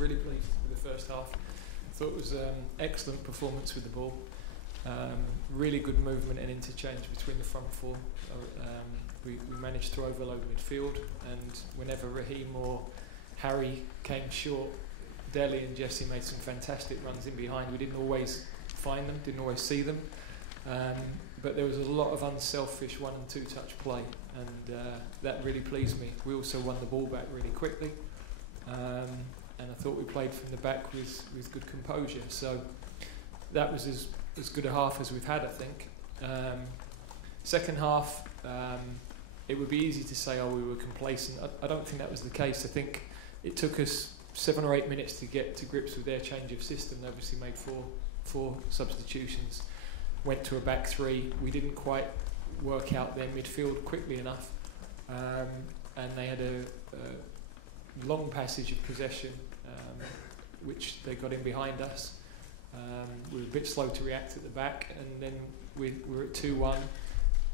Really pleased with the first half. Thought it was an excellent performance with the ball. Really good movement and interchange between the front four. We managed to overload midfield, and whenever Raheem or Harry came short, Dele and Jesse made some fantastic runs in behind. We didn't always find them, didn't always see them, but there was a lot of unselfish 1 and 2 touch play, and that really pleased me. We also won the ball back really quickly, and I thought we played from the back with good composure. So that was as good a half as we've had, I think. Second half, it would be easy to say, oh, we were complacent. I don't think that was the case. I think it took us 7 or 8 minutes to get to grips with their change of system. They obviously made four substitutions, went to a back three. We didn't quite work out their midfield quickly enough, and they had a long passage of possession, which they got in behind us. We were a bit slow to react at the back, and then we were at 2-1,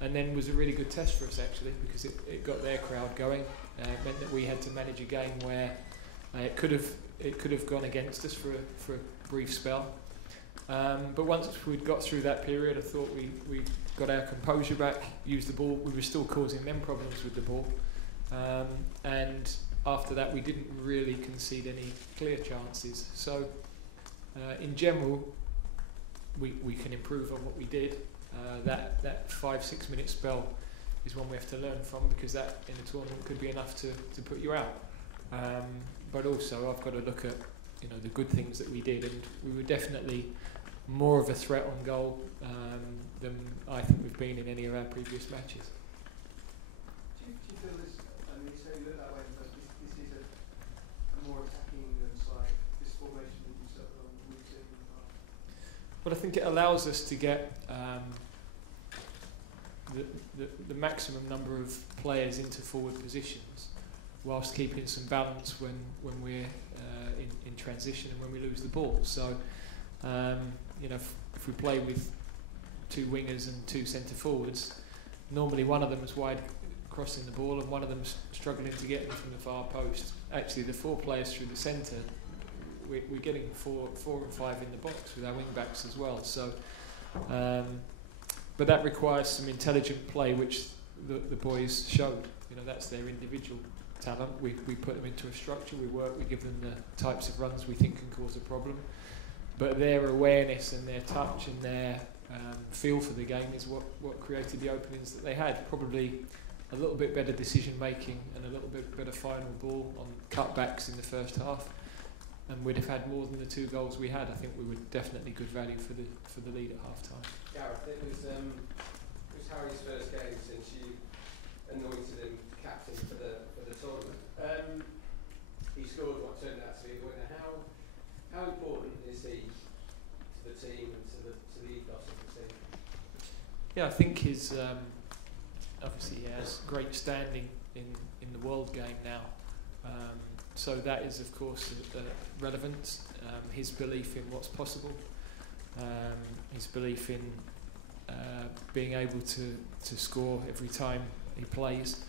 and then was a really good test for us actually, because it got their crowd going. It meant that we had to manage a game where it could have gone against us for a brief spell. But once we'd got through that period, I thought we got our composure back, used the ball. We were still causing them problems with the ball, and after that we didn't really concede any clear chances. So in general, we can improve on what we did. That 5-6 minute spell is one we have to learn from, because that in a tournament could be enough to put you out. But also I've got to look at the good things that we did, and we were definitely more of a threat on goal than I think we've been in any of our previous matches. Do you feel this, I mean, you say you look that way, but this is a more attacking side, this formation that you set on the week in the past? Well, I think it allows us to get the maximum number of players into forward positions, whilst keeping some balance when we're in transition and when we lose the ball. So, if we play with 2 wingers and 2 centre forwards, normally one of them is wide crossing the ball and one of them's struggling to get them from the far post. Actually, the 4 players through the centre, we're getting 4 and 5 in the box with our wing backs as well. So, but that requires some intelligent play, which the boys showed. That's their individual talent. We put them into a structure, we work, we give them the types of runs we think can cause a problem. But their awareness and their touch and their feel for the game is what created the openings that they had. Probably a little bit better decision making and a little bit better final ball on cutbacks in the first half, and we'd have had more than the 2 goals we had. I think we were definitely good value for the lead at half time. Gareth, it was Harry's first game since you anointed him captain for the tournament. He scored what turned out to be the winner. How important is he to the team and to the ethos of the team? Yeah, I think his obviously he has great standing in the world game now. So that is of course relevant. His belief in what's possible, his belief in being able to score every time he plays.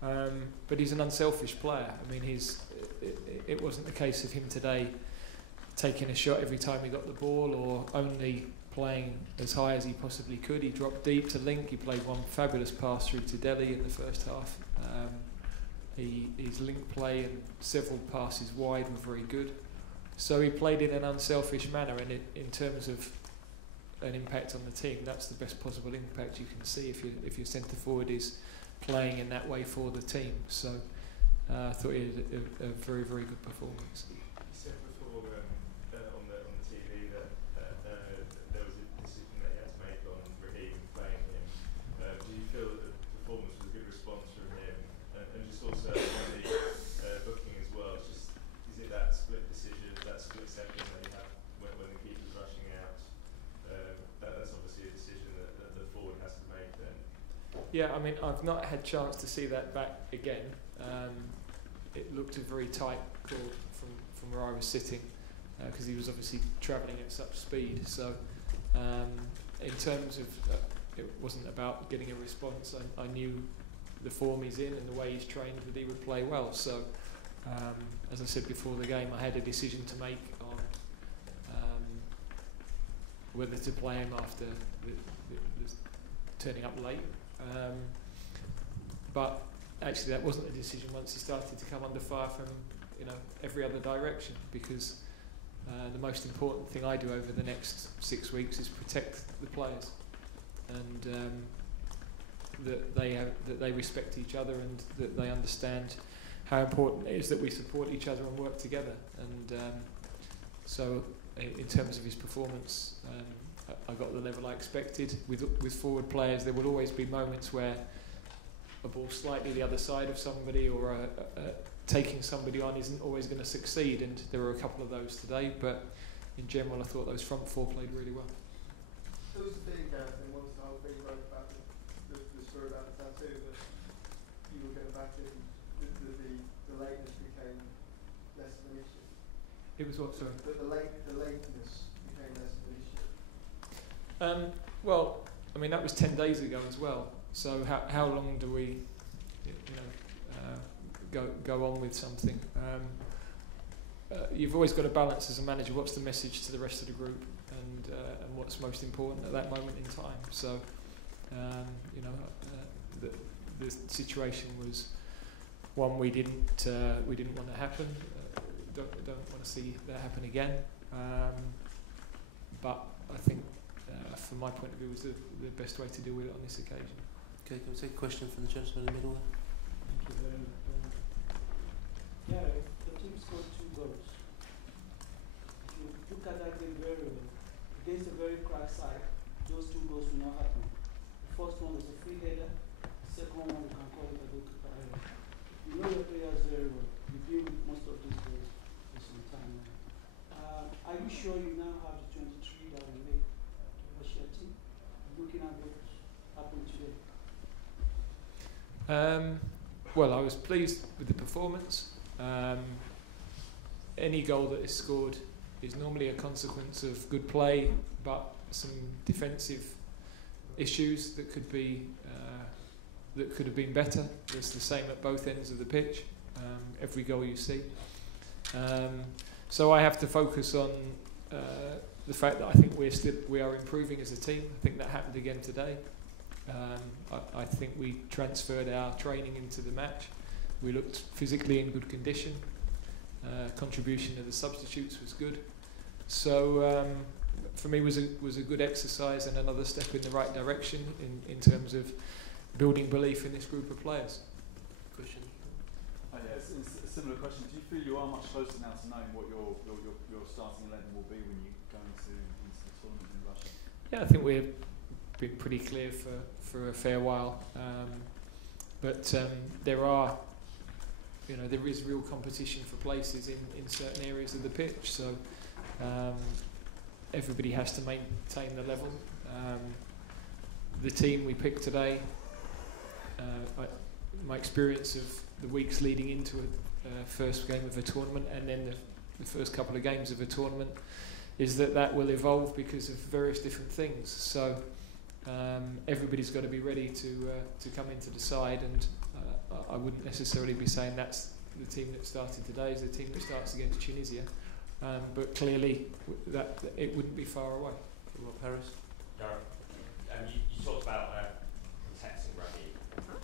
But he's an unselfish player. I mean, it wasn't the case of him today taking a shot every time he got the ball, or only playing as high as he possibly could. He dropped deep to link. He played one fabulous pass through to Dele in the first half. His link play and several passes wide were very good. So he played in an unselfish manner, and in terms of an impact on the team, that's the best possible impact you can see if your centre forward is playing in that way for the team. So I thought he had a very, very good performance. You said before on the TV that there was a decision that you had to make on Raheem playing him. Do you feel that the performance was a good response from him? And just also on the booking as well, is it that split decision, that split second that you have when the keeper's rushing out? That's obviously a decision that the forward has to make then. Yeah, I mean, I've not had chance to see that back again. It looked a very tight call from where I was sitting, because he was obviously travelling at such speed. So in terms of, it wasn't about getting a response. I knew the form he's in and the way he's trained that he would play well. So as I said before the game, I had a decision to make on whether to play him after the turning up late. But actually that wasn't a decision once he started to come under fire from every other direction, because the most important thing I do over the next 6 weeks is protect the players, and that they respect each other, and that they understand how important it is that we support each other and work together. And so in terms of his performance, I got the level I expected. With forward players, there will always be moments where a ball slightly the other side of somebody, or taking somebody on isn't always going to succeed, and there were a couple of those today, but in general I thought those front four played really well. So was the thing, Gareth, and once the whole thing broke about the story about the tattoo, that you were going back and the lateness became less of an issue? It was what, sorry? The lateness became less of an issue. Well, I mean, that was 10 days ago as well, so how long do we go on with something? You've always got to balance as a manager what's the message to the rest of the group, and what's most important at that moment in time. So the situation was one we didn't want to happen. Don't want to see that happen again. But I think from my point of view, it was the best way to deal with it on this occasion. Okay, can we take a question from the gentleman in the middle there? Thank you very much. Yeah, the team scored 2 goals. If you look at that game very well, against a very cracked side, those 2 goals will not happen. The first one was a free header, the second one we can call it a goalkeeper error. You know your players very well. You've been with most of these goals for some time now. Are you sure you now have the 23 that will make the Russia team? Looking at what happened today. Well, I was pleased with the performance. Any goal that is scored is normally a consequence of good play, but some defensive issues that could have been better. It's the same at both ends of the pitch. Every goal you see. So I have to focus on the fact that I think we are improving as a team. I think that happened again today. I think we transferred our training into the match. We looked physically in good condition. Contribution of the substitutes was good. So for me was a good exercise and another step in the right direction in terms of building belief in this group of players. Question. It's a similar question. Do you feel you are much closer now to knowing what your starting 11 will be when you go into the tournament in Russia? Yeah, I think we've been pretty clear for a fair while, but there is real competition for places in certain areas of the pitch, so everybody has to maintain the level. The team we picked today, my experience of the weeks leading into a first game of a tournament, and then the first couple of games of a tournament, is that will evolve because of various different things. So everybody's got to be ready to come into the side, and I wouldn't necessarily be saying that's the team that started today is the team that starts against Tunisia, but clearly that it wouldn't be far away. Rob Harris. Gareth, you talked about protecting Raheem.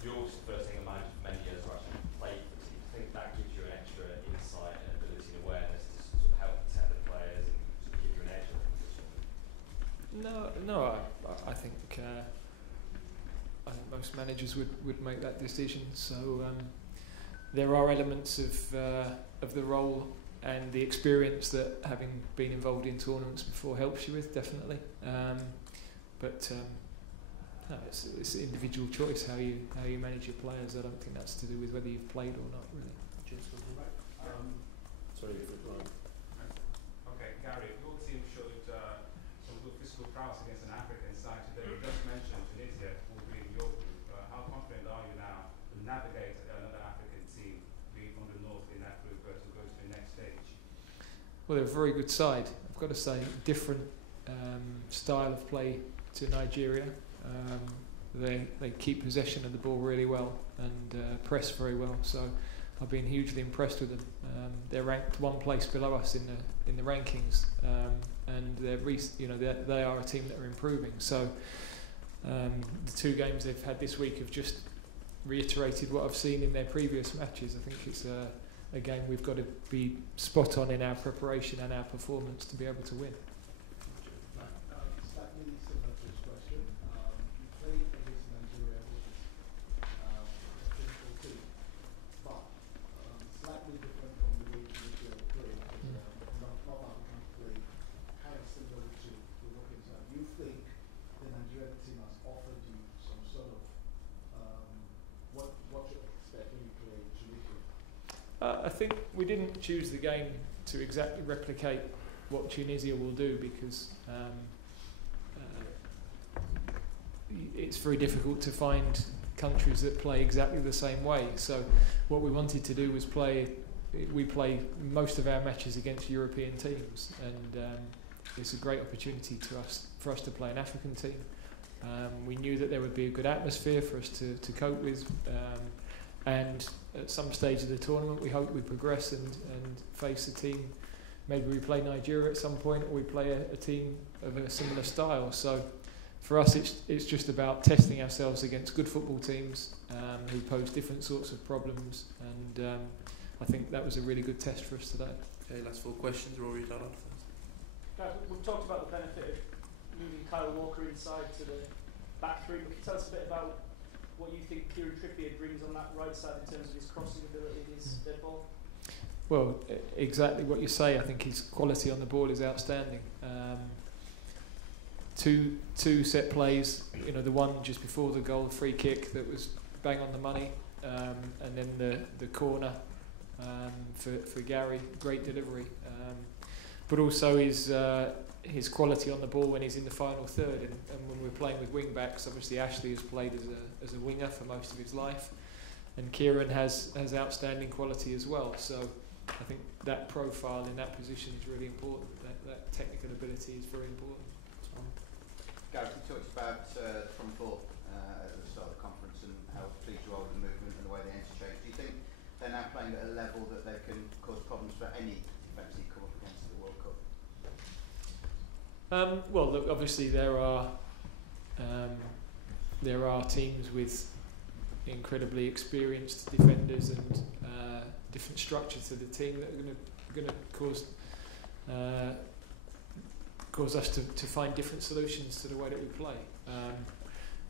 You're also the first thing a manager for many years who actually played for the team. I think that gives you an extra insight and ability and awareness to sort of help protect the players and sort of give you an edge. No, I think most managers would make that decision. So there are elements of the role and the experience that having been involved in tournaments before helps you with, definitely. But no, it's an individual choice how you manage your players. I don't think that's to do with whether you've played or not, really. Sorry, Okay, Gary, your team showed some good physical prowess against an African side today. You just mentioned Tunisia will be in your group. How confident are you now to navigate another African team being from the north in that group to go to the next stage? Well, they're a very good side. I've got to say, different style of play to Nigeria. They keep possession of the ball really well and press very well. So I've been hugely impressed with them. They're ranked one place below us in the rankings, and they are a team that are improving. So the 2 games they've had this week have just reiterated what I've seen in their previous matches. I think it's a game we've got to be spot on in our preparation and our performance to be able to win. Slightly similar to this question. You played against Nigeria, which is a physical team, but slightly different from the way Tunisia play. Not African play, kind of similar to the working time. Do you think the Nigerian team has offered you some sort of what you expect when you play Tunisia? I think we didn't choose the game to exactly replicate what Tunisia will do, because it's very difficult to find countries that play exactly the same way. So what we wanted to do was play most of our matches against European teams, and it's a great opportunity for us to play an African team. We knew that there would be a good atmosphere for us to cope with, and at some stage of the tournament we hope we progress and face a team. Maybe we play Nigeria at some point, or we play a team of a similar style. So for us it's just about testing ourselves against good football teams who pose different sorts of problems, and I think that was a really good test for us today. Okay, last 4 questions. Rory Dallard first. We've talked about the benefit of moving Kyle Walker inside to the back 3, but can you tell us a bit about what you think Kieran Trippier brings on that right side in terms of his crossing ability and his dead ball? Well, exactly what you say. I think his quality on the ball is outstanding. Two set plays, the one just before the goal, free kick that was bang on the money, and then the corner for Gary, great delivery. But also his quality on the ball when he's in the final third, and when we're playing with wing backs, obviously Ashley has played as a winger for most of his life, and Kieran has outstanding quality as well. So I think that profile in that position is really important. That technical ability is very important. Gareth, you talked about front 4 at the start of the conference and how pleased you are with the movement and the way they interchange. Do you think they're now playing at a level that they can cause problems for any defence you come up against the World Cup? Well, look, obviously there are teams with incredibly experienced defenders and different structure to the team that are going to cause us to find different solutions to the way that we play.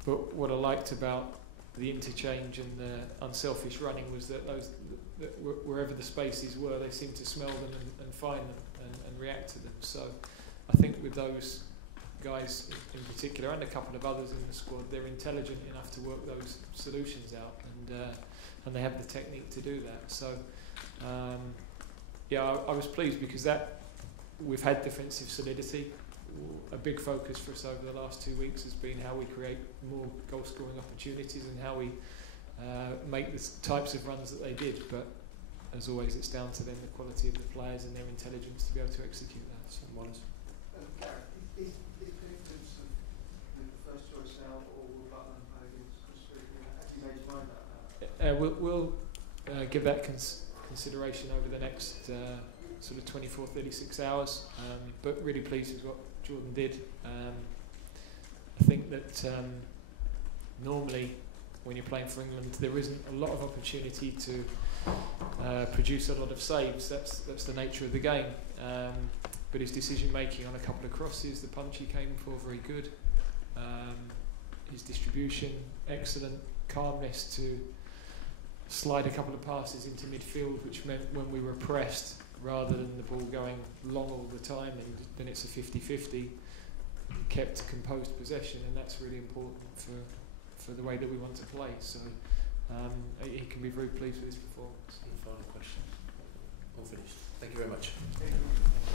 But what I liked about the interchange and the unselfish running was that wherever the spaces were, they seemed to smell them and find them and react to them. So I think with those guys in particular, and a couple of others in the squad, they're intelligent enough to work those solutions out, and they have the technique to do that. So I was pleased because we've had defensive solidity. A big focus for us over the last 2 weeks has been how we create more goal scoring opportunities and how we make the types of runs that they did. But as always, it's down to them, the quality of the players and their intelligence to be able to execute that. So, Gareth, is Pickford's the first choice now, or will Butland play against Costa Rica? Have you made your mind up? We'll give that consideration over the next sort of 24, 36 hours, but really pleased with what Jordan did. I think that normally when you're playing for England there isn't a lot of opportunity to produce a lot of saves. That's the nature of the game. But his decision making on a couple of crosses, the punch he came for, very good. His distribution, excellent. Calmness to slide a couple of passes into midfield, which meant when we were pressed, rather than the ball going long all the time, and then it's a 50-50, kept composed possession, and that's really important for the way that we want to play. So he can be very pleased with his performance. Final question. All finished. Thank you very much. Thank you.